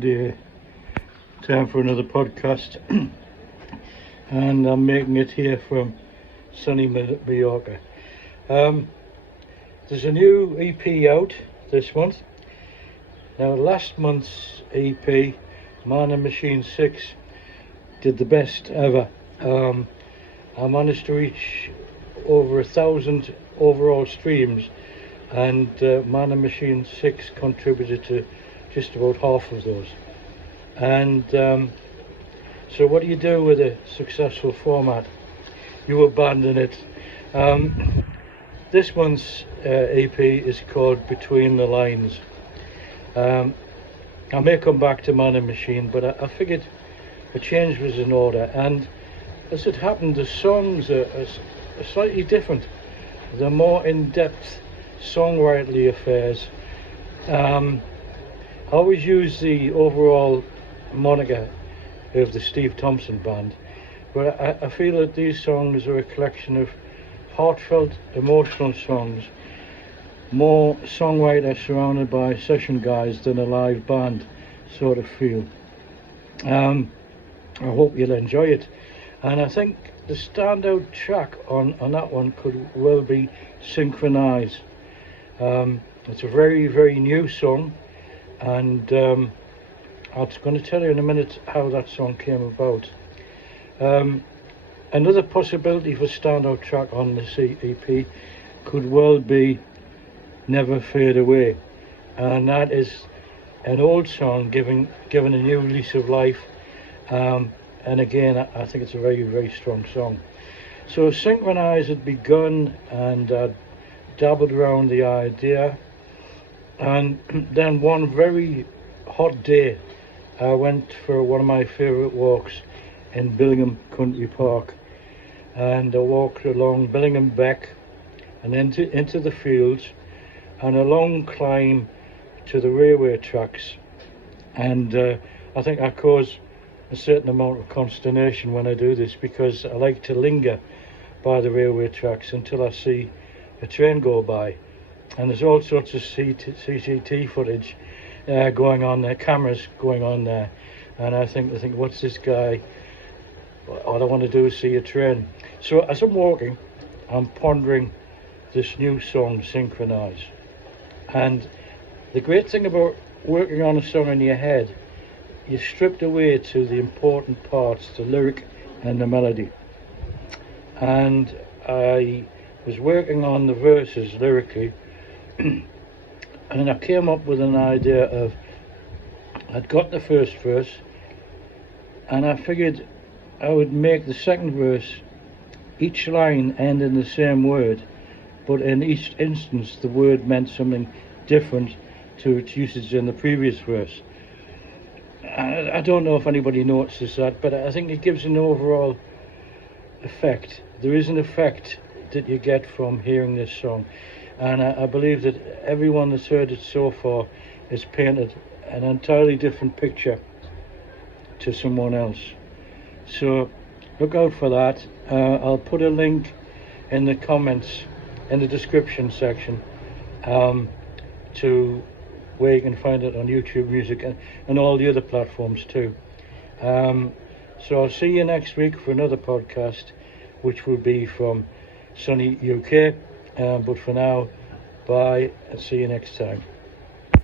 Howdy, time for another podcast. And I'm making it here from sunny Mallorca. There's a new EP out this month. Now last month's EP, Man and Machine 6, did the best ever. I managed to reach over 1,000 overall streams, and Man and Machine 6 contributed to just about half of those. And so what do you do with a successful format? You abandon it. This month's EP is called Between the Lines. I may come back to Man and Machine, but I figured a change was in order, and as it happened, the songs are slightly different. They're more in-depth songwriterly affairs. I always use the overall moniker of the Steve Thompson Band, but I feel that these songs are a collection of heartfelt, emotional songs, more songwriter surrounded by session guys than a live band sort of feel. I hope you'll enjoy it, and I think the standout track on that one could well be Synchronize. It's a very, very new song, and I was going to tell you in a minute how that song came about. Another possibility for standout track on this EP could well be Never Fade Away, and that is an old song given a new lease of life. And again, I think it's a very, very strong song. So Synchronize had begun, and I dabbled around the idea, and then one very hot day I went for one of my favourite walks in Billingham Country Park, and I walked along Billingham Beck and into the fields and a long climb to the railway tracks, and I think I caused a certain amount of consternation when I do this, because I like to linger by the railway tracks until I see a train go by, and there's all sorts of CCTV footage going on there, cameras going on there, and I think what's this guy, all I want to do is see a train. So as I'm walking, I'm pondering this new song, Synchronize. And the great thing about working on a song in your head, you stripped away to the important parts, the lyric and the melody. And I was working on the verses lyrically, and I came up with an idea of, I'd got the first verse, and I figured I would make the second verse, each line end in the same word, but in each instance the word meant something different to its usage in the previous verse. I don't know if anybody notices that, but I think it gives an overall effect. There is an effect that you get from hearing this song, and I believe that everyone that's heard it so far has painted an entirely different picture to someone else. So look out for that. I'll put a link in the comments, in the description section, to where you can find it on YouTube Music and all the other platforms too. So I'll see you next week for another podcast, which will be from sunny UK. But for now, bye, and see you next time.